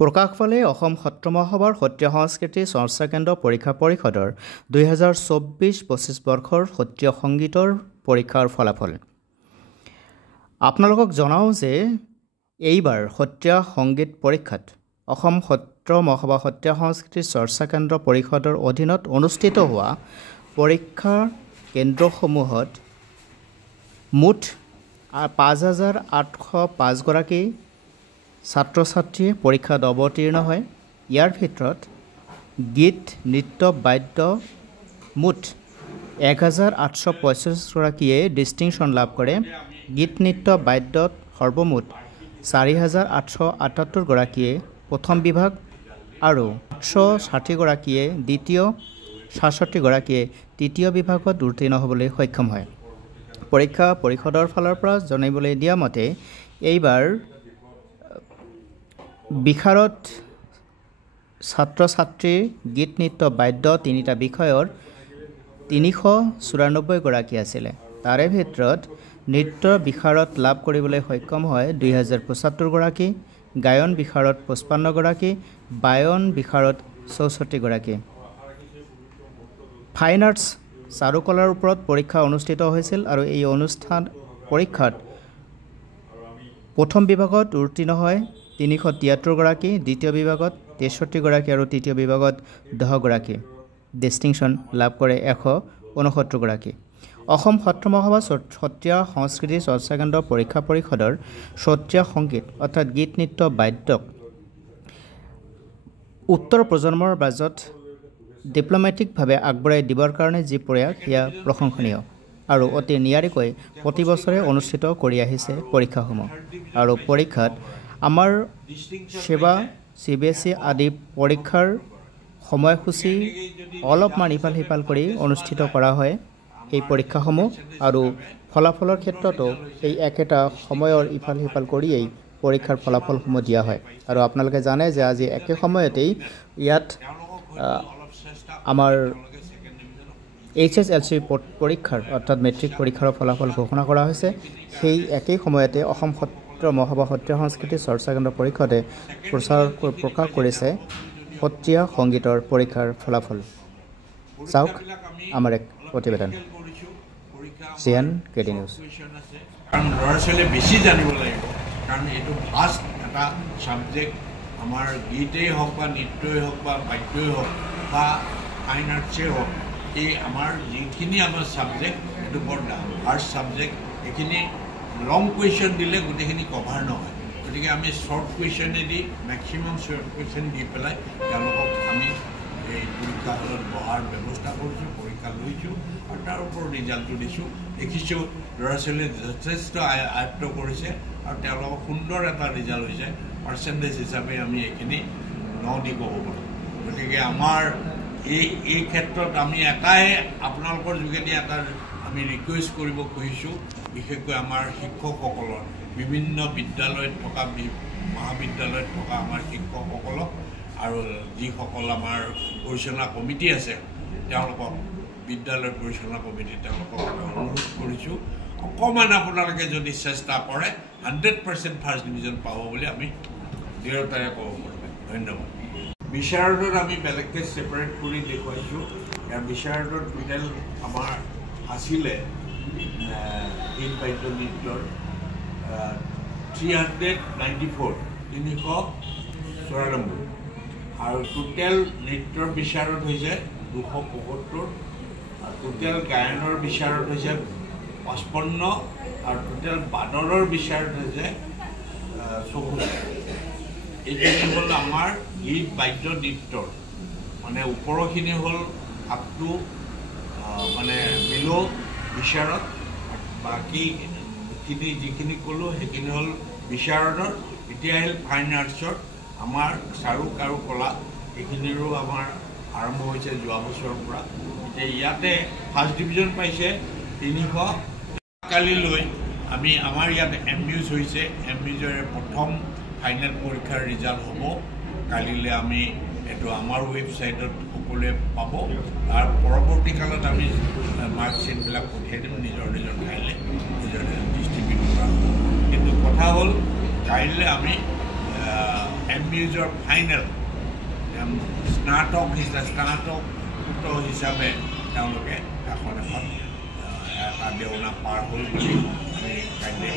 প্ৰকাশ পালে অসম সত্ৰ মহাসভাৰ সত্ৰীয়া সংস্কৃতি চৰ্চা কেন্দ্ৰ পৰীক্ষা পৰিষদৰ 2024-25 বৰ্ষৰ সত্ৰীয়া সংগীতৰ পৰীক্ষাৰ ফলাফল। আপোনালোকক জনাওঁ যে এইবাৰ সত্ৰীয়া সংগীত পৰীক্ষাত অসম সত্ৰ মহাসভা সত্ৰীয়া সংস্কৃতি চৰ্চা কেন্দ্ৰ পৰিষদৰ অধীনত অনুষ্ঠিত হোৱা পৰীক্ষা কেন্দ্ৰসমূহত মুঠ 5,805 গৰাকী ছাত্ৰ ছাত্ৰীয়ে পৰীক্ষাত অৱতীৰ্ণ হয়। ইয়াৰ ভিতৰত গীত নৃত্য বাদ্য মুঠ 1,845 গৰাকীয়ে ডিষ্টিংশ্যন লাভ কৰে। গীত নৃত্য বাদ্যত সৰ্বমুঠ 4,878 গৰাকীয়ে প্ৰথম বিভাগ আৰু 860 গৰাকীয়ে দ্বিতীয়, 66 গৰাকীয়ে তৃতীয় বিভাগত উত্তীৰ্ণ হ'বলৈ সক্ষম হয়। পৰীক্ষা পৰিষদৰ ফালৰ পৰা জানিবলৈ দিয়া মতে এইবাৰ বিশাৰদ ছাত্ৰ ছাত্ৰীৰ গীত নৃত্য বাদ্য তিনিটা বিষয়ৰ 394 গৰাকী আছিলে। তাৰে ভিতৰত নৃত্যৰ বিশাৰদ লাভ কৰিবলৈ সক্ষম হয় 2,075 গৰাকী, গায়ন বিশাৰদ 55 গৰাকী, বায়ন বিশাৰদ 64 গৰাকী। ফাইন আৰ্টছ চাৰুকলাৰ ওপৰত পৰীক্ষা অনুষ্ঠিত হৈছিল আৰু এই পৰীক্ষাত প্ৰথম বিভাগত উত্তীৰ্ণ হয় 373 গৰাকী, দ্বিতীয় বিভাগত 63 গৰাকী আৰু তৃতীয় বিভাগত 10 গৰাকী। ডিষ্টিংশ্যন লাভ কৰে 169 গৰাকী। অসম সত্ৰ মহাসভা সত্ৰীয়া সংস্কৃতি চৰ্চা কেন্দ্ৰ পৰীক্ষা পৰিষদৰ সত্ৰীয়া সংগীত অৰ্থাৎ গীত নৃত্য বাদ্যক উত্তৰ প্ৰজন্মৰ মাজত ডিপ্ল'মেটিকভাৱে আগবঢ়াই দিবৰ কাৰণে যি প্ৰয়াস সেয়া প্ৰশংসনীয় আৰু অতি নিয়াৰিকৈ প্ৰতি বছৰে অনুষ্ঠিত কৰি আহিছে পৰীক্ষাসমূহ। আৰু পৰীক্ষাত আমাৰ সেৱা CBSE আদি পৰীক্ষাৰ সময়সূচী অলপমান ইফাল সিফাল কৰি অনুষ্ঠিত কৰা হয় এই পৰীক্ষাসমূহ আৰু ফলাফলৰ ক্ষেত্ৰতো এই একেটা সময়ৰ ইফাল সিফাল কৰিয়েই পৰীক্ষাৰ ফলাফলসমূহ দিয়া হয়। আৰু আপোনালোকে জানে যে আজি একে সময়তেই ইয়াত আমাৰ HSLC পৰীক্ষাৰ অৰ্থাৎ মেট্ৰিক পৰীক্ষাৰ ফলাফল ঘোষণা কৰা হৈছে। সেই একেই সময়তে অসম সত্ৰ মহাসভা সত্ৰীয়া সংস্কৃতি চৰ্চা কেন্দ্ৰ পৰিষদে প্ৰকাশ কৰিছে সত্ৰীয়া সংগীতৰ পৰীক্ষাৰ ফলাফল। চাওক আমাৰ এক প্ৰতিবেদন CNKD নিউজ। কাৰণ ল'ৰা ছোৱালীয়ে বেছি জানিব লাগিব, কাৰণ এইটো ফাষ্ট এটা ছাবজেক্ট। আমাৰ গীতেই হওক বা নৃত্যই হওক বা বাদ্যই হওক বা ফাইন আৰ্টছেই হওক, এই আমাৰ যিখিনি আমাৰ ছাবজেক্ট এইটো বৰ ফাৰ্ষ্ট ছাবজেক্ট। এইখিনি লং কুৱেশ্যন দিলে গোটেইখিনি কভাৰ নহয়, গতিকে আমি শ্বৰ্ট কুৱেশ্যনেদি মেক্সিমাম শ্বৰ্ট কুৱেশ্যন দি পেলাই তেওঁলোকক আমি এই পৰীক্ষা হলত বহাৰ ব্যৱস্থা কৰিছোঁ, পৰীক্ষা লৈছোঁ আৰু তাৰ ওপৰত ৰিজাল্টটো দিছোঁ। দেখিছোঁ ল'ৰা ছোৱালীয়ে যথেষ্ট আয়ত্ব কৰিছে আৰু তেওঁলোকৰ সুন্দৰ এটা ৰিজাল্ট হৈছে। পাৰ্চেণ্টেজ হিচাপে আমি এইখিনি 9 দি ক'ব পাৰোঁ। গতিকে আমাৰ এই ক্ষেত্ৰত আমি এটাই আপোনালোকৰ যোগেদি এটা আমি ৰিকুৱেষ্ট কৰিব খুজিছোঁ, বিশেষকৈ আমাৰ শিক্ষকসকলৰ, বিভিন্ন বিদ্যালয়ত থকা মহাবিদ্যালয়ত থকা আমাৰ শিক্ষকসকলক আৰু যিসকল আমাৰ পৰিচালনা কমিটি আছে তেওঁলোকক, বিদ্যালয়ৰ পৰিচালনা কমিটি তেওঁলোকক আমি অনুৰোধ কৰিছোঁ, অকণমান আপোনালোকে যদি চেষ্টা কৰে 100% ফাৰ্ষ্ট ডিভিজন পাব বুলি আমি দৃঢ়তাৰে ক'ব পাৰিম। ধন্যবাদ। বিশাৰদত আমি বেলেগকৈ ছেপাৰেট কৰি দেখুৱাইছোঁ। ইয়াৰ বিশাৰদত টোটেল আমাৰ আছিলে গীত বাদ্য নৃত্যৰ 394 আৰু টোটেল নৃত্যৰ বিশাৰদ হৈছে 275 আৰু টোটেল গায়নৰ বিশাৰদ হৈছে 55 আৰু টোটেল বাদৰৰ বিশাৰদ হৈছে 74। এইখিনি হ'ল আমাৰ গীত বাদ্য নৃত্যৰ, মানে ওপৰৰখিনি হ'ল আপ টু মানে বিল' বিশাৰদ, বাকীখিনি যিখিনি ক'লোঁ সেইখিনি হ'ল বিশাৰদৰ। এতিয়া আহিল ফাইন আৰ্টছৰ আমাৰ কাৰুকলা, এইখিনিৰো আমাৰ আৰম্ভ হৈছে যোৱা বছৰৰ পৰা। এতিয়া ইয়াতে ফাৰ্ষ্ট ডিভিজন পাইছে 300। কালিলৈ আমাৰ ইয়াত MUs হৈছে, MUsৰে প্ৰথম ফাইনেল পৰীক্ষাৰ ৰিজাল্ট হ'ব। কালিলৈ আমি এইটো আমাৰ ৱেবছাইটত সকলোৱে পাব। তাৰ পৰৱৰ্তী কালত আমি মাৰ্কশ্বিটবিলাক পঠিয়াই দিম নিজৰ ঠাইলৈ, নিজৰ ডিষ্ট্ৰিবিউট কৰা হ'ব। কিন্তু কথা হ'ল কাইলৈ আমি MU MUSৰ ফাইনেল স্নাতক হিচাপে তেওঁলোকে এখন এটা দেওনা পাৰ হ'ল বুলি আমি কাইলৈ